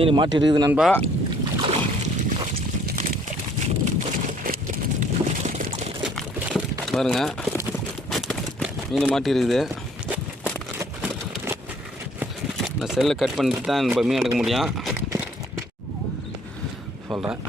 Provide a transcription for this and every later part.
மீன் மாட்டிருக்குது நண்பா. பாருங்க, மீன் மாட்டிருக்குது. நான் செல்லை கட் பண்ணிட்டு தான் நம்ம மீன் எடுக்க முடியும் சொல்கிறேன்.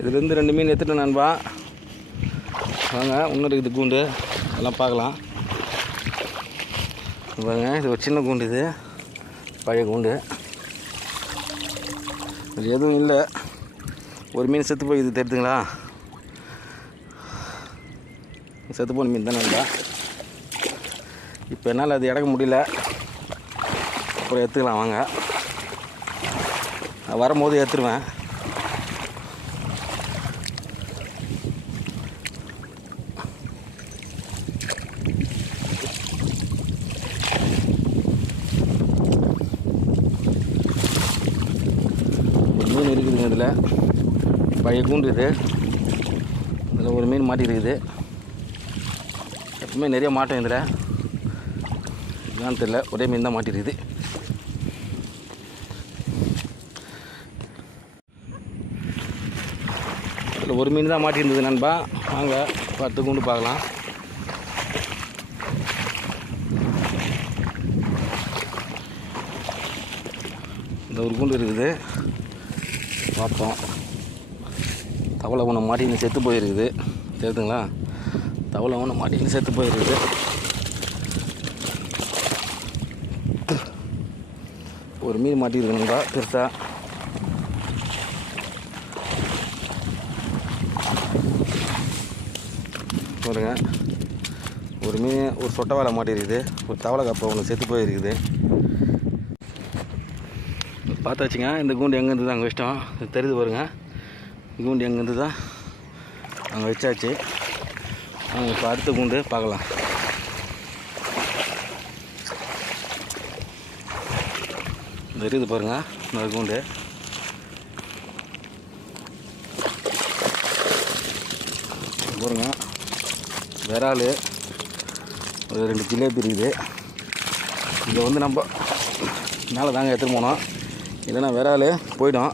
இதுலேருந்து 2 மீன் எடுத்துட்டேன் நண்பா. வாங்க, இன்னும் இருக்குது கூண்டு, அதெல்லாம் பார்க்கலாம். பாருங்க, இது ஒரு சின்ன கூண்டு, இது பழைய கூண்டு. இது எதுவும் இல்லை, ஒரு மீன் செத்து போய் இது தெரியுதுங்களா? செத்து போன மீன் தானே நண்பா. இப்போ என்னால் அது இறக்க முடியல, அப்புறம் எடுத்துக்கலாம். வாங்க, வரும்போது எடுத்துருவேன். மீன் இருக்குதுங்க, இதில் பழைய கூண்டு இது. இதில் ஒரு மீன் மாட்டிருக்குது. எப்பவுமே நிறைய மாட்டோம் இதில், என்னன்னு தெரியல, ஒரே மீன் தான் மாட்டிருக்குது. இதில் ஒரு மீன் தான் மாட்டிருந்தது நண்பா. வாங்க, 10 கூண்டு பார்க்கலாம். இந்த ஒரு கூண்டு இருக்குது, பார்ப்போம். தவளை ஒன்று மாட்டின்னு செத்து போயிருக்குது, தெரியுதுங்களா? தவளை ஒன்று மாட்டின்னு செத்து போயிருக்குது. ஒரு மீன் மாட்டிருக்கணுங்களா பெருசா. பாருங்க, ஒரு மீன் ஒரு சொட்டை வாழை மாட்டிருக்குது. ஒரு தவளை கப்பை ஒன்று செத்து போயிருக்குது. பார்த்தாச்சுங்க, இந்த கூண்டு எங்கேருந்து தான் அங்கே வச்சிட்டோம். இது தெரியுது பாருங்க, கூண்டு எங்கேருந்து தான் அங்கே வச்சாச்சு. இப்போ அடுத்த கூண்டு பார்க்கலாம். தெரியுது பாருங்க, இந்த கூண்டு. பாருங்க, விரால், ஒரு 2 ஜிலேபி இருக்குது. இதை வந்து நம்ம மேலே தாங்க எடுத்துகிட்டு போனோம், இல்லைன்னா விரால் போய்டும்.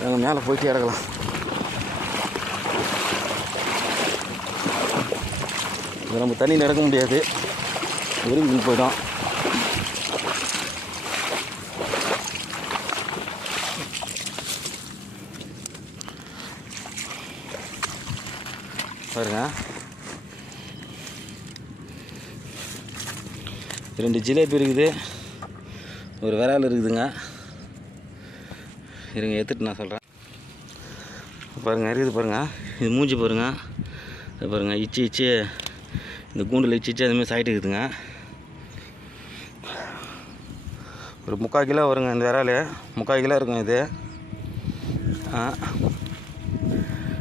நாங்கள் மேலே போயிட்டு இறக்கலாம். இதை நம்ம தண்ணியில் இறக்க முடியாது, விரும்பி போய்டும். பாருங்க, 2 ஜிலேபி இருக்குது, ஒரு விரால் இருக்குதுங்க. இருங்க எடுத்துட்டு நான் சொல்கிறேன். பாருங்கள் இருக்குது பாருங்கள், இது மூஞ்சி பாருங்கள். இது பாருங்கள் இச்சி இந்த கூண்டில் இச்சி அதுமாதிரி சாயிட்டு இருக்குதுங்க. ஒரு 3/4 கிலோ வருங்க இந்த விரால், 3/4 கிலோ இருக்கும் இது.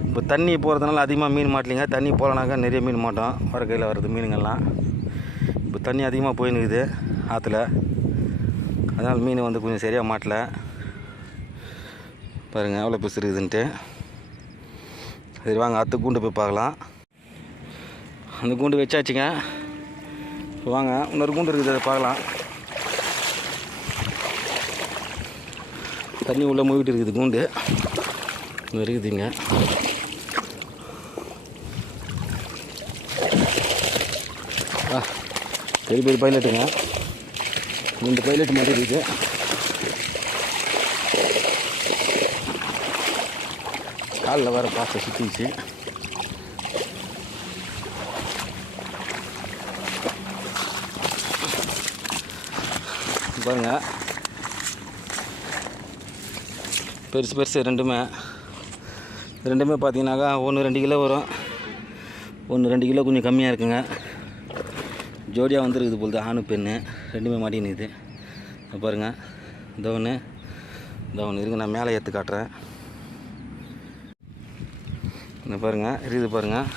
இப்போ தண்ணி போகிறதுனால அதிகமாக மீன் மாட்டலிங்க. தண்ணி போகலனாக்கா நிறைய மீன் மாட்டோம், வர கையில் வர்றது மீனுங்கள்லாம். இப்போ தண்ணி அதிகமாக போயின்னுக்குது ஆற்றுல, அதனால் மீன் வந்து கொஞ்சம் சரியாக மாட்டலை. பாருங்கள் எவ்வளோ பெருசு இருக்குதுன்ட்டு. சரி வாங்க அடுத்த கூண்டு போய் பார்க்கலாம். அந்த கூண்டு வச்சாச்சுங்க. இப்போ வாங்க இன்னொரு கூண்டு இருக்குது, அதை பார்க்கலாம். தண்ணி உள்ளே மூவிட்டு இருக்குது கூண்டு, இன்னும் இருக்குதுங்க. பெரிய பெரிய பைலட்டுங்க, 2 பைலட் மட்டும் இருக்குது. காலில் வேறு பாசை சுற்றிச்சு. பாருங்க பெருசு ரெண்டுமே பார்த்தீங்கன்னாக்கா 1-2 கிலோ வரும், 1-2 கிலோ கொஞ்சம் கம்மியாக இருக்குங்க. ஜோடியாக வந்துருக்குது போல் ஆணு பெண்ணு ரெண்டுமே மாட்டினுக்குது. பாருங்கள் இந்த ஒன்று இருக்குது, நான் மேலே ஏற்று காட்டுறேன். இந்த பாருங்கள் இருக்குது பாருங்கள்.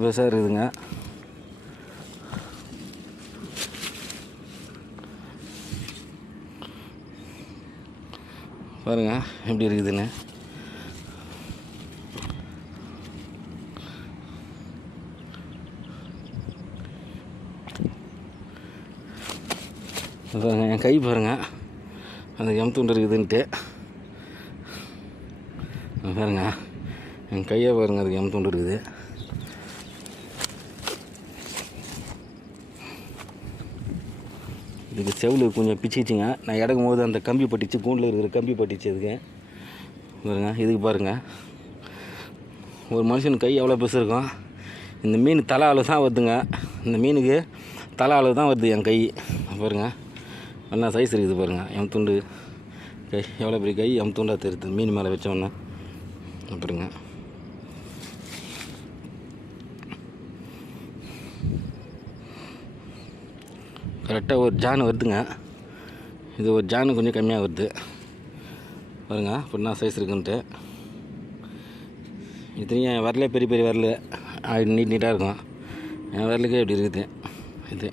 பெருசாக இருக்குதுங்க. பாருங்கள் எப்படி இருக்குதுன்னு. பாருங்கள் என் கை பாருங்கள், அந்த எம்துண்டு இருக்குதுன்ட்டு. பாருங்கள் என் கையை பாருங்கள், அதுக்கு எம்துண்டு இருக்குது. இதுக்கு செவில் கொஞ்சம் பிச்சிச்சிங்க, நான் இறக்கும் போது அந்த கம்பி பட்டிச்சு, கூண்டில் இருக்கிற கம்பி பட்டிச்சு. இதுக்கு பாருங்க, இதுக்கு பாருங்கள் ஒரு மனுஷன் கை எவ்வளோ பெருசு இருக்கும். இந்த மீன் தலை அளவு தான் வருதுங்க, இந்த மீனுக்கு தலை அளவு தான் வருது என் கை. பாருங்கள் நல்லா சைஸ் இருக்குது பாருங்கள். எம் துண்டு கை எவ்வளோ பெரிய கை, எம் துண்டாக தெரியுது மீன் மேலே வச்சோன்னே. பாருங்க கரெக்டாக ஒரு ஜான் வருதுங்க. இது ஒரு ஜானு கொஞ்சம் கம்மியாக வருது பாருங்கள். இப்படின்னா சைஸ் இருக்குன்ட்டு. இத்தனையும் என் விரலே பெரிய விரல் நீட்டாக இருக்கும். என் விரலுக்கே இப்படி இருக்குது. இது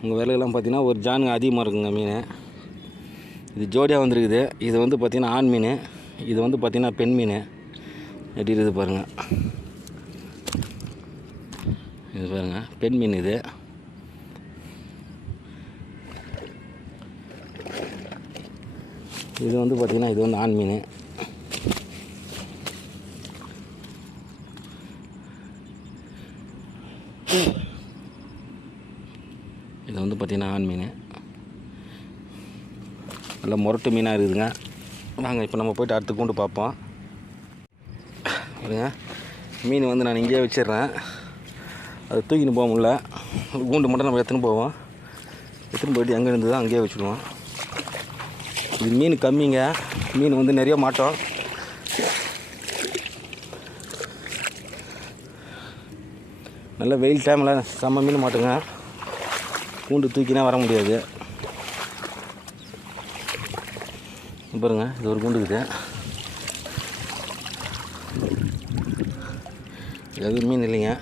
உங்கள் விரலுக்கெல்லாம் பார்த்தீங்கன்னா ஒரு ஜானுங்க அதிகமாக இருக்குங்க மீன். இது ஜோடியாக வந்துருக்குது. இது வந்து பார்த்திங்கன்னா ஆண் மீன், இது வந்து பார்த்திங்கன்னா பெண் மீன். எப்படி இருக்குது பாருங்கள். இது பாருங்கள் பெண் மீன். இது வந்து பார்த்திங்கன்னா இது வந்து ஆண் மீன். இது வந்து பார்த்திங்கன்னா ஆண் மீன், நல்லா முரட்டு மீனாக இருக்குதுங்க. வாங்க இப்போ நம்ம போய்ட்டு அடுத்த கூண்டு பார்ப்போம். பாருங்க மீன் வந்து நான் இங்கேயே வச்சிடுறேன், அது தூக்கின்னு போக முடியல. கூண்டு மட்டும் நம்ம எடுத்துன்னு போவோம், எடுத்துன்னு போய்ட்டு எங்கே இருந்ததோ அங்கேயே வச்சுடுவோம். இது மீன் கம்மிங்க, மீன் வந்து நிறைய மாட்டோம். நல்ல வெயில் டைமில் செம்ம மீன் மாட்டுங்க, கூண்டு தூக்கினா வர முடியாது. பாருங்க இது ஒரு கூண்டு இருக்குது, எதுவும் மீன் இல்லைங்க.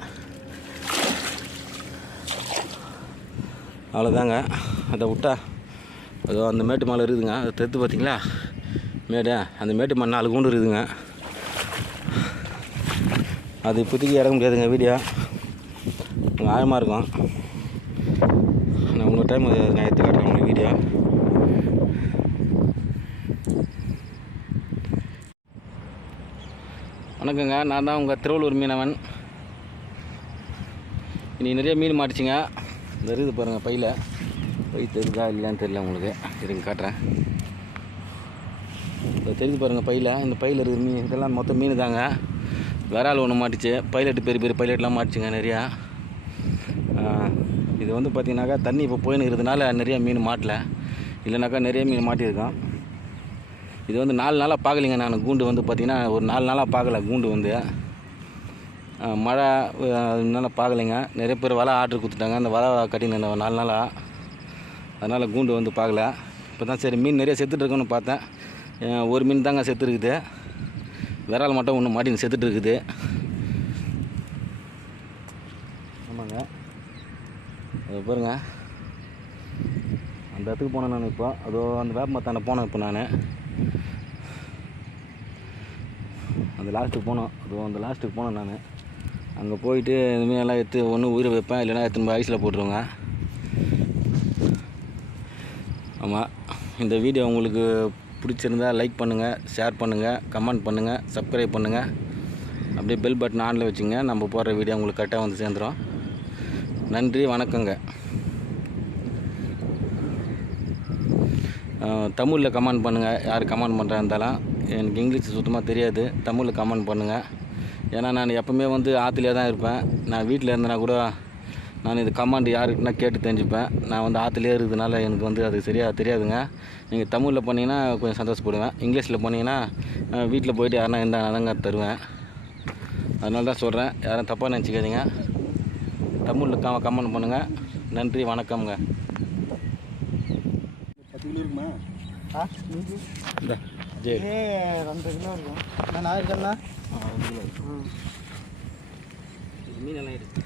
அவ்வளோதாங்க, அதை விட்டா அதோ அந்த மேட்டு மேலே இருக்குதுங்க, அதை தெத்து பார்த்திங்களா மேடு, அந்த மேட்டு மேலே 4 கூண்டு இருக்குதுங்க. அது இப்போதைக்கு இறங்க முடியாதுங்க, வீடியோ ஆழமாக இருக்கும். நான் இன்னொரு டைம் நான் எடுத்து காட்டுறேன் உங்களுக்கு வீடியோ. வணக்கங்க, நான் தான் உங்கள் திருவள்ளூர் மீனவன். இன்றைக்கி நிறைய மீன் மாட்டிச்சிங்க. இந்த இருக்குது பாருங்கள், பை தெரியுதா இல்லைன்னு தெரியல உங்களுக்கு. இருங்க காட்டுறேன். இப்போ தெரிஞ்சு பாருங்கள் பையில். இந்த பையில் இருக்கிற மீன் இதெல்லாம் மொத்தம் மீன் தாங்க. விரால் ஒன்று மாட்டிச்சு. பைலட்டு பெரிய பெரிய பைலட்லாம் மாட்டிச்சுங்க நிறையா. இது வந்து பார்த்திங்கனாக்கா தண்ணி இப்போ போயின்னு இருக்கிறதுனால நிறைய மீன் மாட்டலை, இல்லைனாக்கா நிறைய மீன் மாட்டியிருக்கோம். இது வந்து 4 நாளாக பார்க்கலிங்க. நான் கூண்டு வந்து பார்த்திங்கன்னா ஒரு 4 நாளாக பார்க்கல. கூண்டு வந்து மழை அதனால பார்க்கலைங்க. நிறைய பேர் வலை ஆர்டர் கொடுத்துட்டாங்க. அந்த வலை கட்டின 4 நாளாக, அதனால் கூண்டு வந்து பார்க்கல. இப்போ தான் சரி மீன் நிறைய செத்துட்ருக்குன்னு பார்த்தேன். ஒரு மீன் தாங்க செத்துருக்குது. விரால் மட்டும் ஒன்று மாட்டின்னு செத்துட்டு இருக்குது. ஆமாங்க, அது பாருங்க. அந்த இடத்துக்கு போனேன் நான். இப்போ அதோ அந்த வேப்பமரத்தாண்ட போனேன். இப்போ நான் அந்த லாஸ்ட்டுக்கு போனோம். அந்த லாஸ்ட்டுக்கு போனேன் நான். அங்கே போயிட்டு இனிமேல் எல்லாம் எடுத்து ஒன்று உயிரை வைப்பேன், இல்லைனா எடுத்துன்னு போய் ஐஸில் போட்டுருவேங்க. ஆமாம், இந்த வீடியோ உங்களுக்கு பிடிச்சிருந்தா லைக் பண்ணுங்கள், ஷேர் பண்ணுங்கள், கமெண்ட் பண்ணுங்கள், சப்ஸ்கிரைப் பண்ணுங்கள். அப்படியே பெல் பட்டன் ஆனில் வச்சுங்க. நம்ம போடுற வீடியோ உங்களுக்கு கரெக்டாக வந்து சேர்ந்துடும். நன்றி, வணக்கங்க. தமிழில் கமெண்ட் பண்ணுங்கள். யார் கமெண்ட் பண்ணுறா இருந்தாலும். எனக்கு இங்கிலீஷ் சுத்தமாக தெரியாது. தமிழில் கமெண்ட் பண்ணுங்கள். ஏன்னா நான் எப்போவுமே வந்து ஆற்றுலேயே தான் இருப்பேன். நான் வீட்டில் இருந்தேன்னா கூட நான் இது கமெண்ட் யாருக்குன்னா கேட்டு தெரிஞ்சுப்பேன். நான் வந்து ஆற்றுலேயே இருக்கிறதுனால எனக்கு வந்து அது சரியாக தெரியாதுங்க. நீங்கள் தமிழில் பண்ணிங்கன்னா கொஞ்சம் சந்தோஷப்படுவேன். இங்கிலீஷில் பண்ணிங்கன்னா வீட்டில் போய்ட்டு யாருன்னா இருந்தால் அதங்க தருவேன். அதனால தான் சொல்கிறேன், யாரும் தப்பாக நினச்சிக்காதீங்க. தமிழில் கமெண்ட் பண்ணுங்கள். நன்றி, வணக்கம்ங்க. 10 கிலோ இருக்குமா? இந்த ஜெய் 2 கிலோ இருக்கும். நான் ஆயிருக்கேண்ணா. 2 கிலோ இருக்கும். இது மீன் எல்லாம் இருக்குது.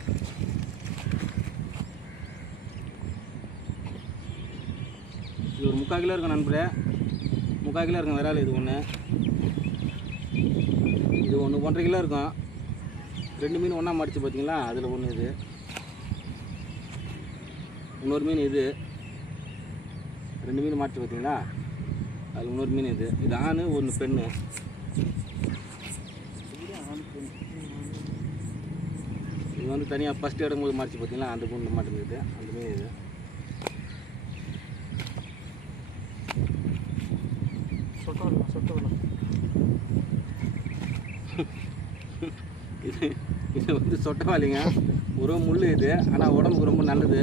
இது ஒரு 3/4 கிலோ இருக்கும் நண்பரே. 3/4 கிலோ இருக்கும் விரால். இது ஒன்று, இது ஒன்று 1.5 கிலோ இருக்கும். 2 மீன் ஒன்றா மாடிச்சு பார்த்தீங்களா? அதில் ஒன்று இது, இன்னொரு மீன் இது. 2 மீன் மாடிச்சு பார்த்தீங்களா? அதில் இன்னொரு மீன் இது. இது ஆண், ஒன்று பெண்ணு. இது வந்து தனியாக ஃபஸ்ட்டு எடுக்கும்போது மாடிச்சு பார்த்தீங்களா? அந்த கூண்டு மாட்டேங்குது. அந்த மீன் இது. இது வந்து சொட்டவாளிங்க. ஒரு முள் இது. ஆனால் உடம்புக்கு ரொம்ப நல்லது.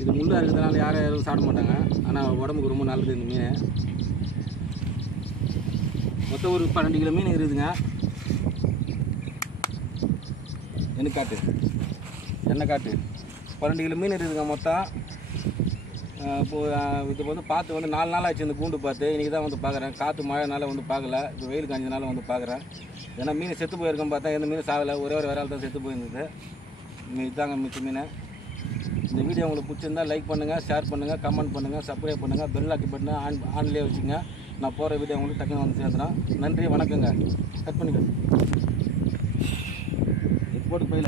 இது முள்ளாக இருக்கிறதுனால யாரும் சாப்பிட மாட்டாங்க. ஆனால் உடம்புக்கு ரொம்ப நல்லது இந்த மீன். மொத்தம் ஒரு 12 கிலோ மீன் இருக்குதுங்க. என்ன காட்டு 12 கிலோ மீன் இருக்குதுங்க மொத்தம். இப்போது இது வந்து பார்த்து வந்து 4 நாள் ஆச்சு இந்த கூண்டு பார்த்து. இன்றைக்கி தான் வந்து பார்க்குறேன். காற்று மழைனால வந்து பார்க்கல. இப்போ வெயில் காஞ்சதுனால வந்து பார்க்குறேன். ஏன்னா மீன் செத்து போயிருக்கேன் பார்த்தா எந்த மீன் சாகலை. ஒரே ஒரு விரால் தான் செத்து போயிருந்தது. இதுதாங்க மிச்ச மீன். இந்த வீடியோ உங்களுக்கு பிடிச்சிருந்தா லைக் பண்ணுங்கள், ஷேர் பண்ணுங்கள், கமெண்ட் பண்ணுங்கள், சப்ஸ்கிரைப் பண்ணுங்கள். பெல் ஐக்கன் பட்டனை ஆன்லேயே வச்சுங்க. நான் போகிற வீடியோ உங்களுக்கு டக்குன்னு வந்து சேர்ந்துடும். நன்றி, வணக்கங்க. கட் பண்ணிக்கோ. போட்டு போயில